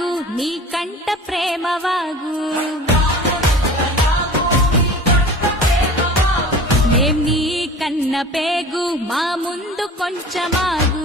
సాగు నీ కంట ప్రేమవాగు మేం నీ కన్న పేగు మా ముందు కొంచెమాగు